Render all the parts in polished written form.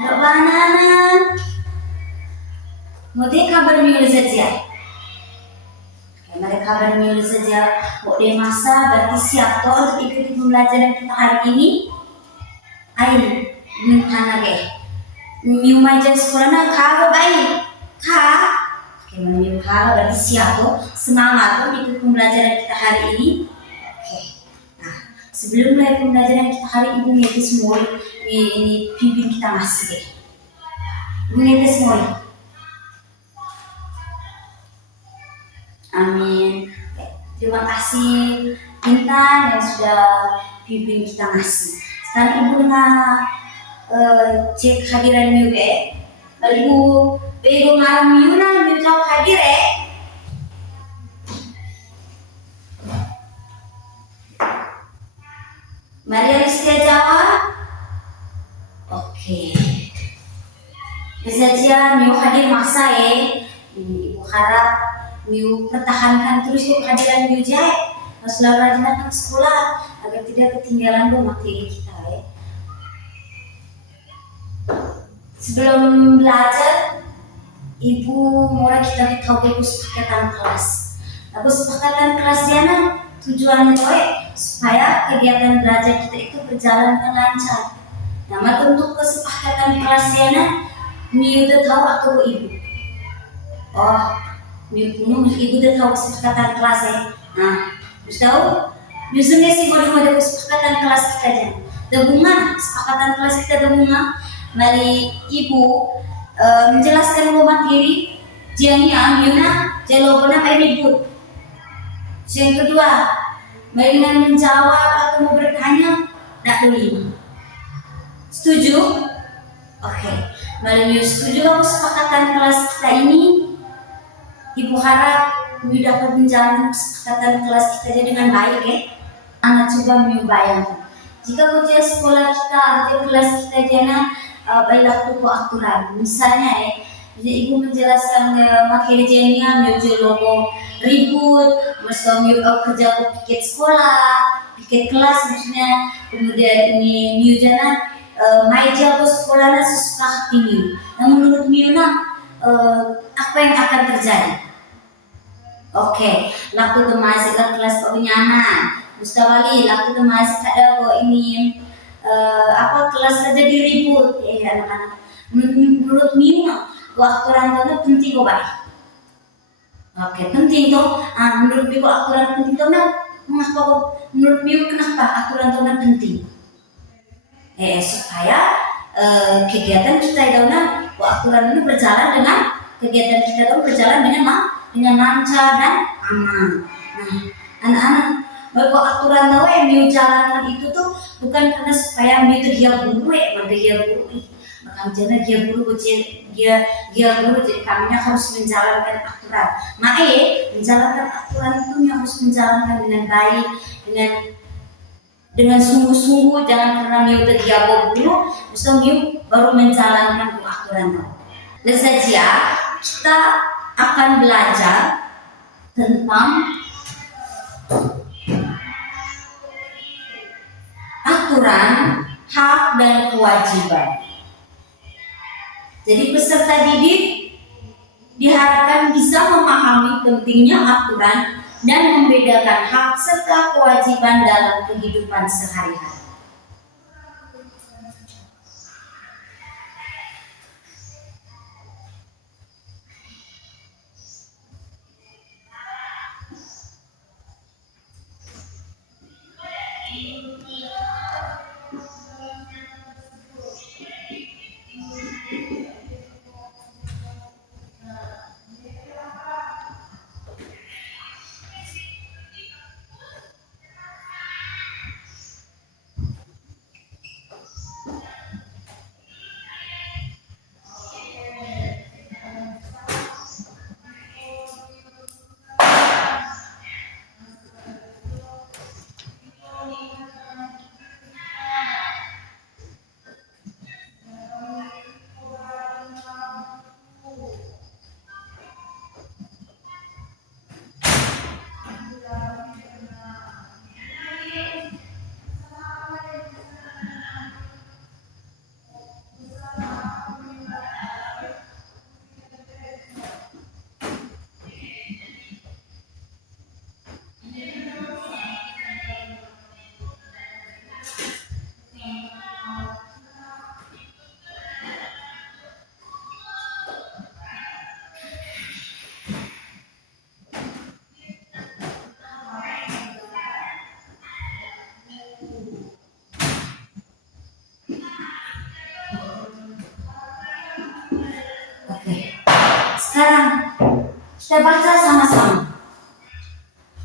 Rabana, mode kabar mulu saja. Mereka kabar mulu saja. Mode masa berarti siap toh untuk ikuti pembelajaran kita hari ini. Ayo, minta ke. New majen sekolah nak kah baik, kah? Oke, new kah berarti siap toh, semangat tuh ikut pembelajaran kita hari ini. Oke, nah sebelum mulai pembelajaran kita hari ini itu semua ini pimpin kita masih deh. Ini semua. Amin. Oke, terima kasih Intan yang sudah pimpin kita masih. Sekarang ibu dengan cek hadiran miu ke, lalu bego ngarang miu na miu jawab hadir Maria Listia jawab. Oke. Saja miu hadir masa ibu harap miu pertahankan terus kehadiran miu jai. Selalu rajin datang ke sekolah agar tidak ketinggalan materi kita Sebelum belajar, ibu mau kita tahu kesepakatan kelas. Kesepakatan kelas Diana tujuannya tuh supaya kegiatan belajar kita itu berjalan dengan lancar. Nama untuk kesepakatan kelas Diana, mi udah tahu atau ibu? Oh, ibu udah tahu kesepakatan kelas ya. Nah, harus tahu. Biasanya sih mode kesepakatan kelas kita aja. Bunga, kesepakatan kelas kita bunga. Mari ibu menjelaskan materi jangan ambilnya jawabannya kayak ibu. Yang kedua, mari menjawab atau mau bertanya tidak boleh. Setuju? Oke. Mari setuju kamu kesepakatan kelas kita ini. Ibu harap ibu dapat menjalani kesepakatan kelas kita dengan baik ya. Anak coba bayangkan. Jika ujian sekolah kita atau kelas kita jana baiklah tuku aturan. Misalnya jadi ibu menjelaskan materi jenia menuju logo ribut, mesti kerja piket sekolah, piket kelas maksudnya, kemudian ini miujana meja sekolahnya sesuka tinggi. Nah menurut miuna apa yang akan terjadi? Oke, waktu itu masih kelas penyanyi, Mustawali, waktu itu masih ada kok ini kelas saja diribut ya anak-anak. Menurut Mima, waktu rantaunya penting kok baik. Oke, penting toh. Menurut Mima aturan penting toh mengapa kok? Menurut Mima kenapa aturan toh penting? Supaya kegiatan kita itu aturan ini berjalan dengan kegiatan kita itu berjalan dengan lancar dan aman. Nah, anak-anak bahwa aturan tahu yang dijalankan itu tuh bukan karena supaya itu dia guru dia guru maka jangan dia guru dia guru jadi kami harus menjalankan aturan menjalankan aturan itu yang harus menjalankan dengan baik dengan sungguh-sungguh jangan karena itu dia guru justru baru menjalankan aturan itu. Dan saja kita akan belajar tentang aturan, hak dan kewajiban. Jadi peserta didik diharapkan bisa memahami pentingnya aturan dan membedakan hak serta kewajiban dalam kehidupan sehari-hari. Sekarang kita baca sama-sama.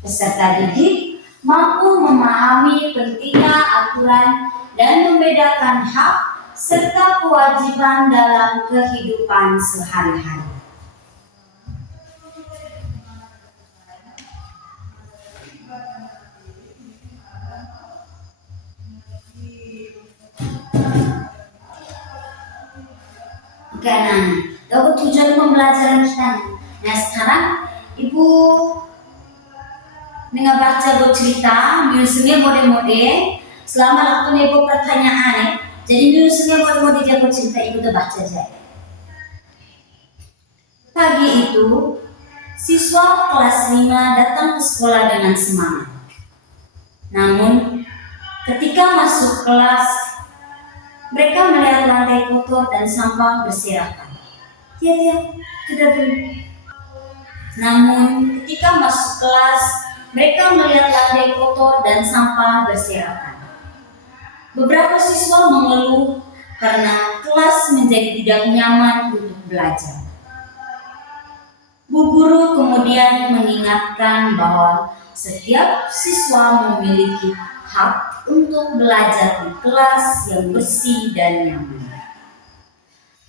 Peserta didik mampu memahami pentingnya aturan dan membedakan hak serta kewajiban dalam kehidupan sehari-hari. Oke, nah, tujuan pembelajaran kita. Nah, sekarang Ibu baca cerita, misalnya mode-mode, selama waktu Ibu pertanyaan, jadi misalnya mode-mode jago cerita Ibu tuh baca aja. Pagi itu, siswa kelas 5 datang ke sekolah dengan semangat. Namun, ketika masuk kelas, mereka melihat lantai kotor dan sampah berserakan. Tidak dulu. Namun, ketika masuk kelas, mereka melihat lantai kotor dan sampah berserakan. Beberapa siswa mengeluh karena kelas menjadi tidak nyaman untuk belajar. Bu guru kemudian mengingatkan bahwa setiap siswa memiliki hak untuk belajar di kelas yang bersih dan nyaman.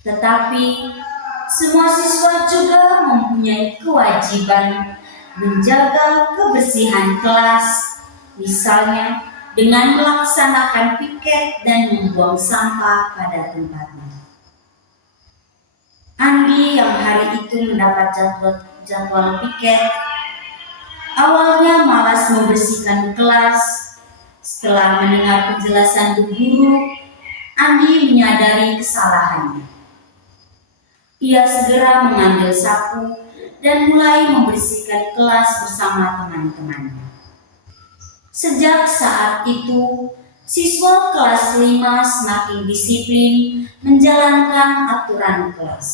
Tetapi semua siswa juga mempunyai kewajiban menjaga kebersihan kelas, misalnya dengan melaksanakan piket dan membuang sampah pada tempatnya. Andi yang hari itu mendapat jadwal piket, awalnya malas membersihkan kelas. Setelah mendengar penjelasan bu guru, Andi menyadari kesalahannya. Ia segera mengambil sapu dan mulai membersihkan kelas bersama teman-temannya. Sejak saat itu, siswa kelas 5 semakin disiplin menjalankan aturan kelas.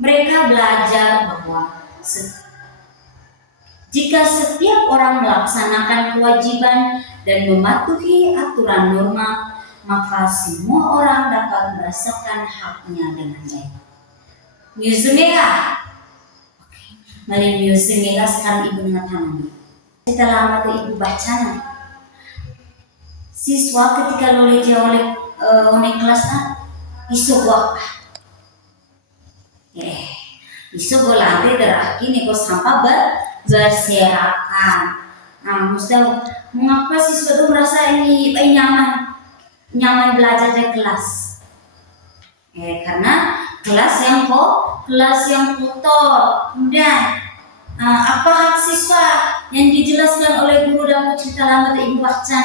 Mereka belajar bahwa jika setiap orang melaksanakan kewajiban dan mematuhi aturan norma, maka semua orang dapat merasakan haknya dengan baik. Musimnya, mari musimnya sekarang Ibu mengatakan. Kita lama tuh Ibu baca. Siswa ketika lulus oleh kelas isu gua isu gua lantai terakhir nih kok sampah berserakan. Nah, mengapa siswa itu merasa ini nyaman belajar di kelas? Karena kelas yang kotor. Kemudian apa hak siswa yang dijelaskan oleh guru dalam cerita lama Ibu baca?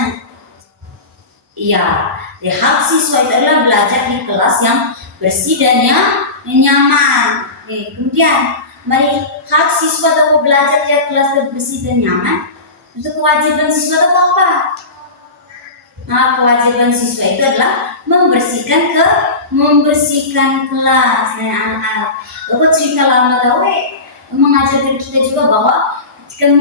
Iya, hak siswa itu adalah belajar di kelas yang bersih dan yang nyaman. Kemudian, mari hak siswa dapat belajar di kelas yang bersih dan nyaman. Itu kewajiban siswa itu apa? Nah, kewajiban siswa itu adalah membersihkan kelas. Nah, anak-anak, dapat cerita lama tahu mengajarkan kita juga bahwa ketika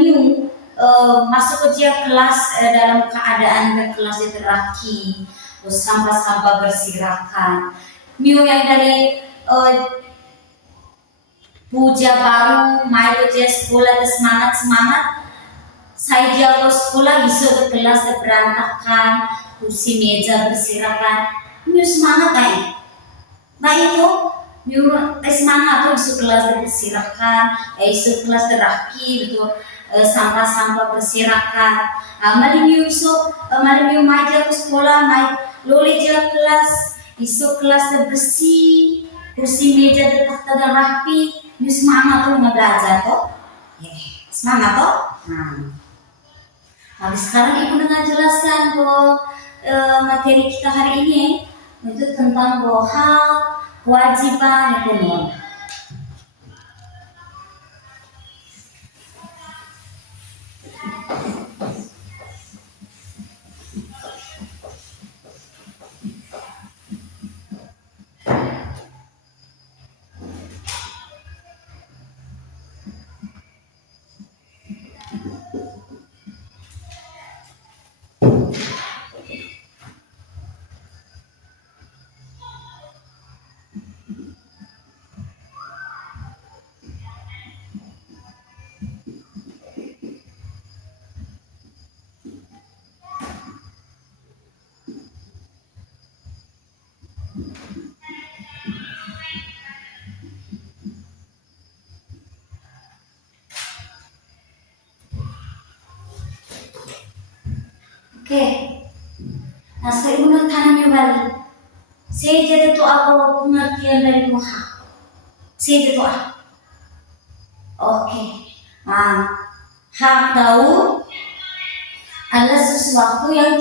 masuk ke kelas dalam keadaan kelasnya teraki, terus sampah-sampah berserakan. Yang dari puja baru, main ke sekolah semangat. Saya jago sekolah bisa ke kelas berantakan, kursi meja berserakan. Semangat baik itu. Semangat tuh isu kelas berserakan, isu kelas teraki gitu, sampah-sampah berserakan. Mari maja ke sekolah, loli je kelas, isu kelas bersih, kursi meja tetap rapi. Semangat tuh belajar tuh, semangat tuh. Nah, sekarang Ibu dengan jelaskan materi kita hari ini itu tentang hak kewajiban ekonomi. Nah, sekarang ibu nak tanam yang balik. Saya jadi tu apa pengertian dari hak? Saya jadi tu apa? Oke. Nah, hak tahu adalah sesuatu yang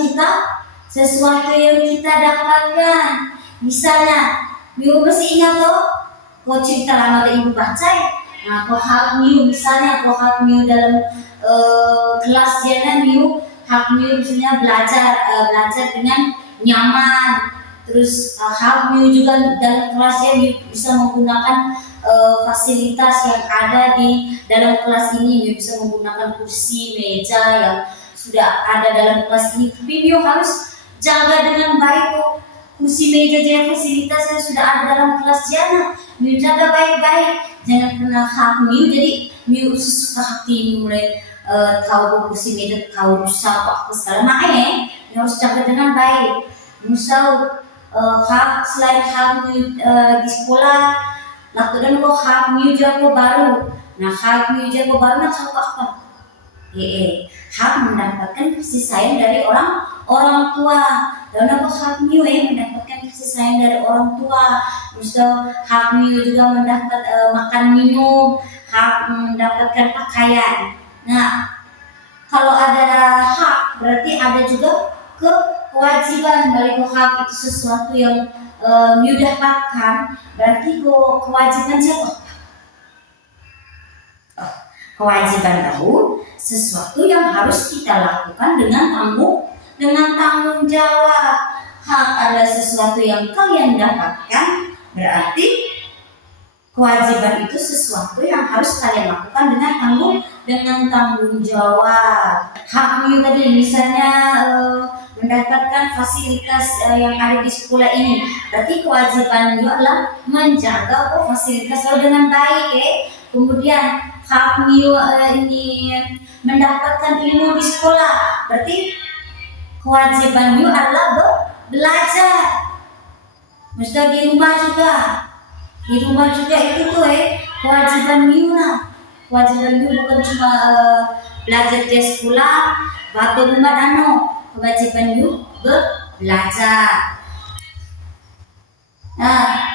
kita dapatkan. Misalnya, ibu masih ingat tuh, kau cerita lama ibu baca ya. Nah, kau hak ibu misalnya, kau hak ibu dalam kelas dia ibu hak ibu misalnya belajar dengan nyaman. Terus hak ibu juga dalam kelasnya ibu bisa menggunakan fasilitas yang ada di dalam kelas ini. Ibu bisa menggunakan kursi, meja yang sudah ada dalam kelas ini. Tapi ibu harus jaga dengan baik kok. Kursi, meja, dan fasilitas yang sudah ada dalam kelas jana. Ibu jaga baik-baik. Jangan kena hak ibu. Jadi ibu sesuka hati ibu mulai tahu kursi, meja, tahu siapa segala macam. Ibu harus jaga dengan baik. Misal hak selain hak di sekolah, lakukan kok hak jago baru. Nah, hak jago baru nak apa? Hak mendapatkan kasih sayang dari orang tua. Dan apa hak mendapatkan kasih sayang dari orang tua. Misal hak juga mendapat makan minum, hak mendapatkan pakaian. Nah, kalau ada hak berarti ada juga kewajiban. Balik hak itu sesuatu yang dapatkan, berarti kewajiban siapa? Kewajiban tahu sesuatu yang harus kita lakukan dengan tanggung jawab. Hak adalah sesuatu yang kalian dapatkan, berarti kewajiban itu sesuatu yang harus kalian lakukan dengan tanggung jawab. Hak tadi misalnya mendapatkan fasilitas yang ada di sekolah ini, berarti kewajiban adalah menjaga fasilitas dengan baik. Kemudian hak ini mendapatkan ilmu di sekolah, berarti kewajiban adalah belajar. Mesti di rumah juga itu tuh kewajiban kewajiban bukan cuma belajar di sekolah atau rumah kewajiban belajar. Nah,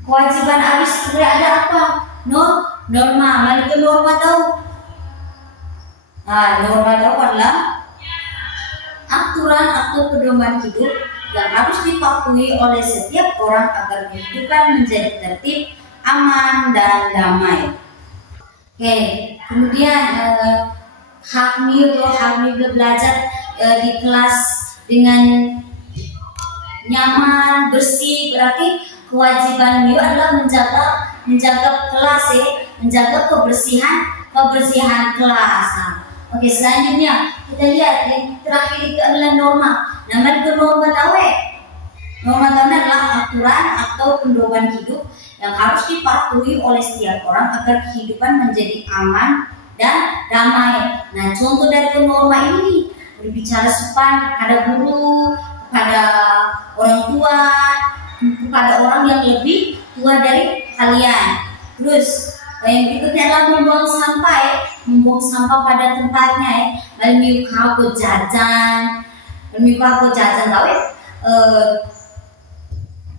kewajiban habis ada apa? Norma. Mana itu norma tahu? Nah, norma tahu adalah aturan atau pedoman hidup yang harus dipatuhi oleh setiap orang agar kehidupan menjadi tertib, aman, dan damai. Oke, kemudian hak belajar di kelas dengan nyaman, bersih, berarti kewajiban adalah menjaga kelas, menjaga kebersihan kelas. Oke, selanjutnya kita lihat yang terakhir itu adalah norma. Nama itu norma tahu Norma tahu adalah aturan atau pedoman hidup yang harus dipatuhi oleh setiap orang agar kehidupan menjadi aman dan damai. Nah, contoh dari norma ini berbicara sopan kepada guru, kepada orang tua, kepada orang yang lebih tua dari kalian. Terus yang berikutnya adalah membuang sampah pada tempatnya. Lalu kau jajan tahu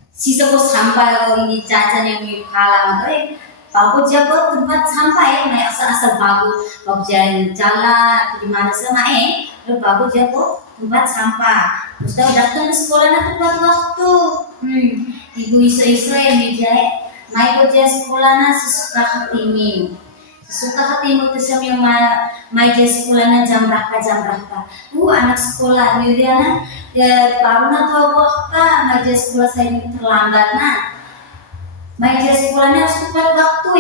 sisa sampah kalau ini jajan yang kalah tahu bagus jago tempat sampah naik asal bagus jalan di mana sama lalu bagus jago tempat sampah. Terus datang ke sekolah tepat waktu. Ibu isu yang bijak mai kerja sekolahna sesuka hatimu itu sambil mai kerja sekolahna jam berapa. Anak sekolah dia baru nak tahu mai kerja sekolah saya terlambat mai kerja sekolahnya harus tepat waktu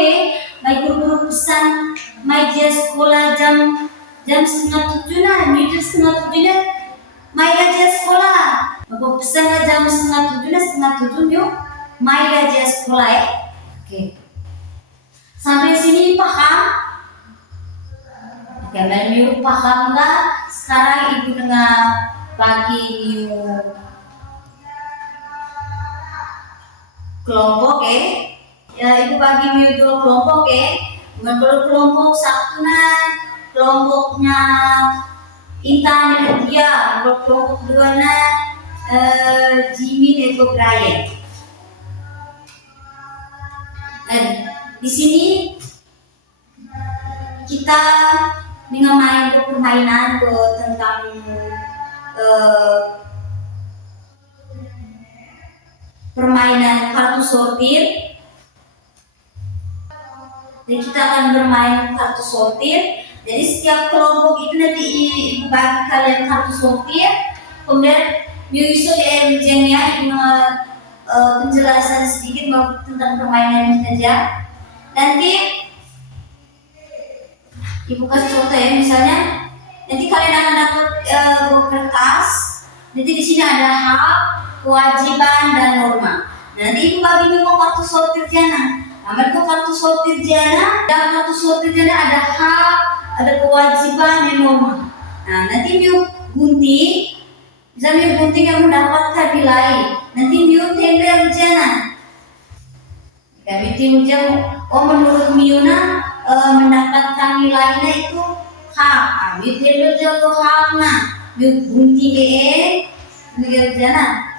mai guru pesan mai kerja sekolah jam 6:30 ini jam 6:30 mai kerja sekolah. Aku pesan jam 6:30 yuk mai kerja sekolah Oke. Sampai sini paham? Oke, Ibu paham nggak? Sekarang Ibu tengah bagi kelompok Ibu bagi dua kelompok Menurut kelompok satu kelompoknya Intan dia kelompok kedua na Jimmy dan Brian. Dan di sini kita mengamalkan permainan tentang permainan kartu sortir. Dan kita akan bermain kartu sortir. Jadi setiap kelompok itu nanti ibu bagi kalian kartu sortir, kemudian Yuso Jenia penjelasan sedikit tentang permainan kita aja. Nanti ibu kasih contoh ya, misalnya nanti kalian akan dapat kertas. Nanti di sini ada hak, kewajiban dan norma. Nanti ibu bagi mau kartu sortir jana. Ambil kartu sortir jana, dalam kartu sortir jana ada hak, ada kewajiban dan norma. Nah, nanti miu gunting, bisa miu gunting yang mendapatkan nilai. Nanti miu tempel jana. Kami tim menurut miuna mendapatkan nilainya itu hak. Miu tempel jago hakna. Miu gunting jana.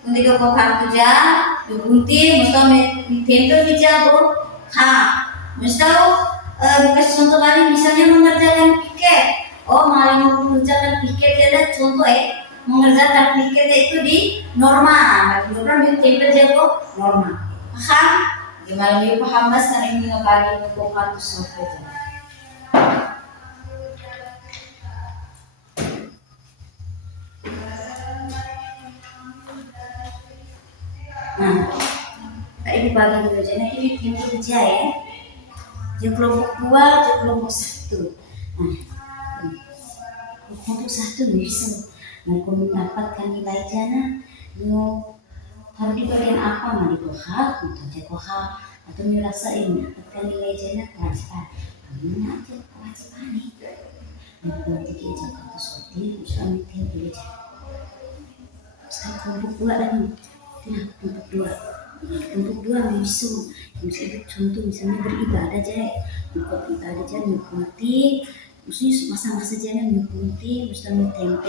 Gunting ke kartu jana, miu gunting, mesti tempel jago hak. Mesti kasih contoh lagi, misalnya mengerjakan piket. Malah mengerjakan piket ya, contoh mengerjakan piketnya itu di norma. Norma miu tempel jago norma. Paham? Gimana miu paham mas karena ini ngebagi untuk kartu sortir. Nah, ibu bagi dulu aja. Nah, ini tim kerja ya. Dia kelompok 2, dia kelompok 1. Nah, kelompok 1 bisa mendapatkan nilai jana. Harus di bagian apa? Mau dikohak, atau jagohak, atau ngerasain mendapatkan nilai jana kewajiban. Kamu aja kewajiban nih. Nanti kita kartu sortir, bisa mitin dulu aja. Sekarang kelompok 2 lagi. Nah, kelompok 2. Kelompok 2 bisa contoh misalnya beribadah aja. Beribadah aja mengikuti, maksudnya masa-masa jana mengikuti, mesti tempel.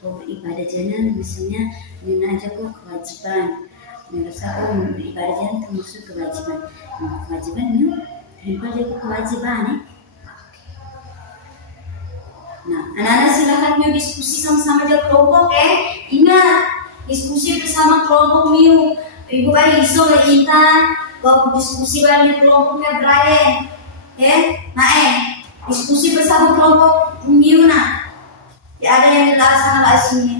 Kalau beribadah jana misalnya mengajar kewajiban. Merasa beribadah jana termasuk kewajiban. Kewajiban itu tempel dia kewajiban ya. Nah, anak-anak silakan mau diskusi sama-sama aja kelompok ya. Ingat, diskusi bersama kelompok miu. Ibu kan iso le Intan, bawa diskusi bareng kelompoknya Brian. Diskusi bersama kelompok miu nah. Ya ada yang dilaksanakan di sini.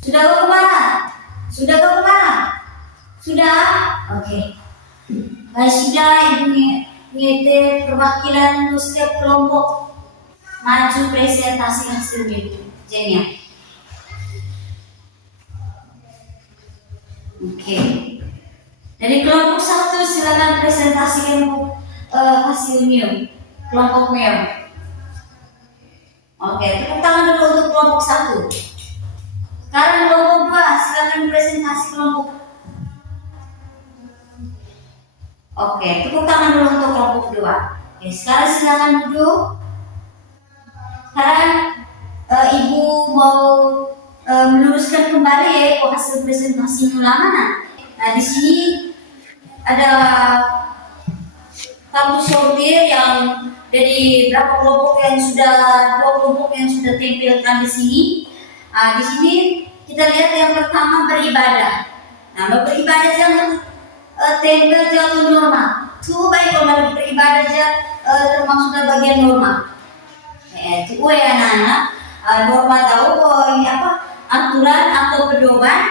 Sudah ke kemana? Sudah ke kemana? Sudah? Oke. Baik, sudah ibu ngete perwakilan untuk setiap kelompok maju presentasi hasilnya. Jenya. Oke. Dari kelompok 1 silakan presentasikan hasilnya. Kelompoknya. Oke, tepuk tangan dulu untuk kelompok 1. Sekarang kelompok 2, silakan presentasi kelompok. Oke, tepuk tangan dulu untuk kelompok 2. Oke, sekarang silakan duduk. Sekarang ibu mau meluruskan kembali ya hasil presentasi mana. Nah, di sini ada kartu sortir yang dari berapa kelompok yang sudah 2 kelompok yang sudah tempelkan di sini. Di sini kita lihat yang pertama beribadah. Nah, beribadah jangan tempel jangan norma. Tuh baik kalau beribadah aja termasuk dalam bagian norma. Itu ya anak-anak norma tahu ini apa aturan atau pedoman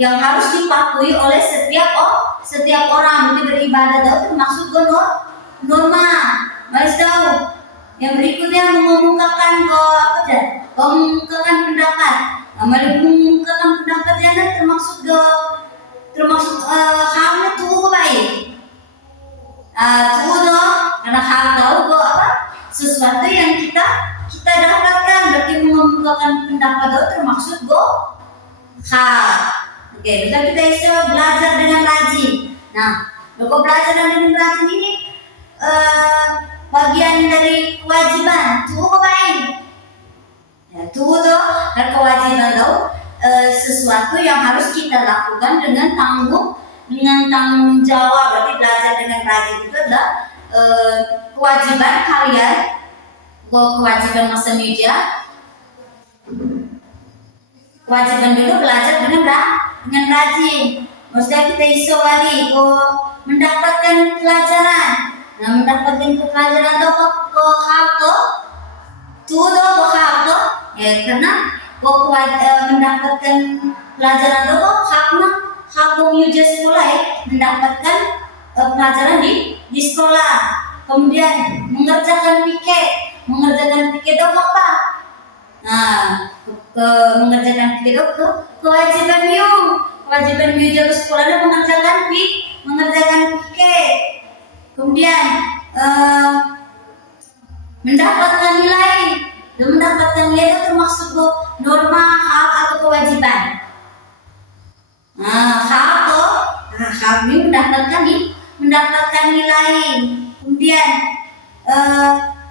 yang harus dipatuhi oleh setiap orang. Jadi beribadah tahu termasuk norma. Harus tahu. Yang berikutnya mengumumkan mengumumkan pendapat. Mengumumkan pendapat jangan termasuk halnya tuh baik. Tudo karena hak tahu kok apa sesuatu yang kita dapatkan berarti membukakan pendapat itu termaksud go hak. Oke, bisa kita istilah belajar dengan rajin. Nah, kalau belajar dengan rajin ini bagian dari kewajiban. Tuh baik. Ya, tuh dan kewajiban itu sesuatu yang harus kita lakukan dengan tanggung jawab. Berarti belajar dengan rajin itu adalah kewajiban kalian, kewajiban masa media. Kewajiban dulu belajar dengan rajin. Maksudnya kita iso wali mendapatkan pelajaran. Nah, mendapatkan pelajaran itu kok hal tuh hak ya karena mendapatkan pelajaran itu hak menuju sekolah ya, mendapatkan pelajaran di sekolah. Kemudian mengerjakan piket itu apa? Nah, mengerjakan piket itu kewajiban jaga sekolah dan mengerjakan piket. Kemudian mendapatkan nilai itu termasuk norma hak atau kewajiban. Nah, hak ini mendapatkan nilai. Kemudian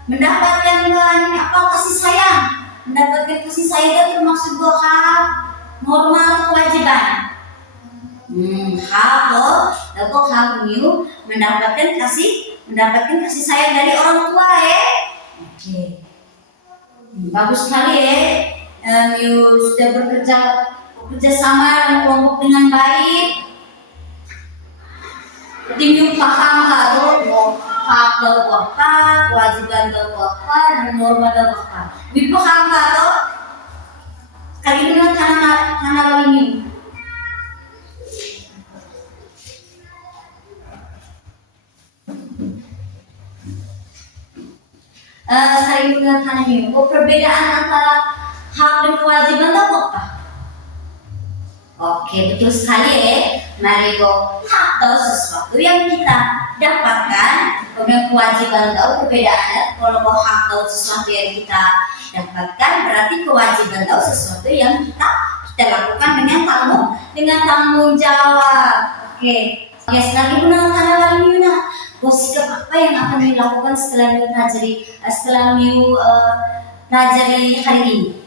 mendapatkan kasih sayang. Mendapatkan kasih sayang itu termasuk hak, norma atau kewajiban. Hak new mendapatkan kasih sayang dari orang tua ya. Oke. Bagus sekali ya. You sudah bekerja sama dan kelompok dengan baik. Jadi you paham tuh hak dan apa, kewajiban dan apa, dan norma dan apa. You paham tuh? Kali ini karena ini. Saya mengatakan ini, perbedaan antara hak dan kewajiban itu apa? Oke, betul sekali ya. Mari hak tahu sesuatu yang kita dapatkan, kemudian kewajiban tahu perbedaannya. Kalau hak tahu sesuatu yang kita dapatkan, berarti kewajiban tahu sesuatu yang kita lakukan dengan tanggung jawab. Oke, sekarang ibu nak tanya lagi Yuna. Sikap apa yang akan dilakukan setelah pelajari hari ini?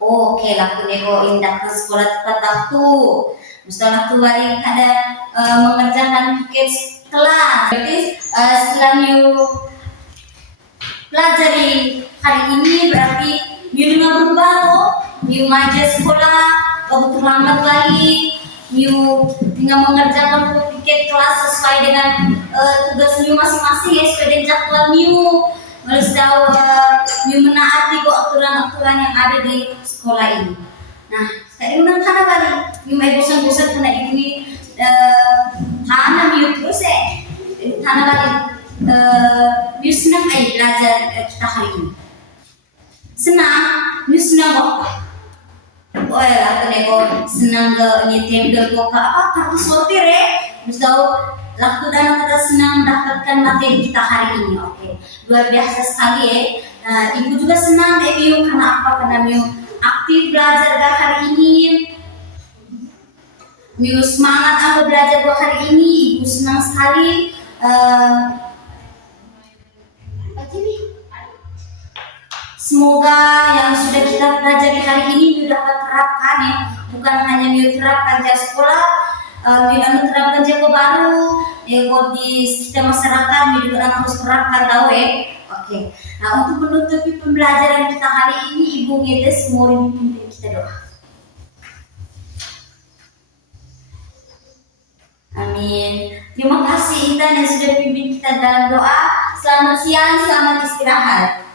Oke, lakukan indah ke sekolah tepat waktu. Misalnya kembali ada mengerjakan piket kelas. Berarti setelah pelajari hari ini berarti dengan berubah maju sekolah, terlambat lagi. Dengan mengerjakan piket kelas sesuai dengan tugas masing-masing ya, sesuai dengan jadwal harus tahu menaati aturan-aturan yang ada di sekolah ini. Nah, sekarang karena balik may bosan-bosan karena ini tanam terus tanam balik senang belajar kita hari ini. Senang apa? Oh ya, aku senang nyetem kartu sortir ya. Terus tahu waktu dan kita senang mendapatkan materi kita hari ini. Oke, luar biasa sekali ya. Ibu juga senang deh karena apa? Karena aktif belajar hari ini. Semangat aku belajar hari ini. Ibu senang sekali. Semoga yang sudah kita pelajari hari ini dapat terapkan ya, bukan hanya terapkan di sekolah, terapkan di baru, di sekitar masyarakat, juga harus terapkan tahu ya. Oke. Nah, untuk menutupi pembelajaran kita hari ini, Ibu Ngedes mau pimpin kita doa. Amin. Terima kasih Intan yang sudah pimpin kita dalam doa. Selamat siang, selamat istirahat.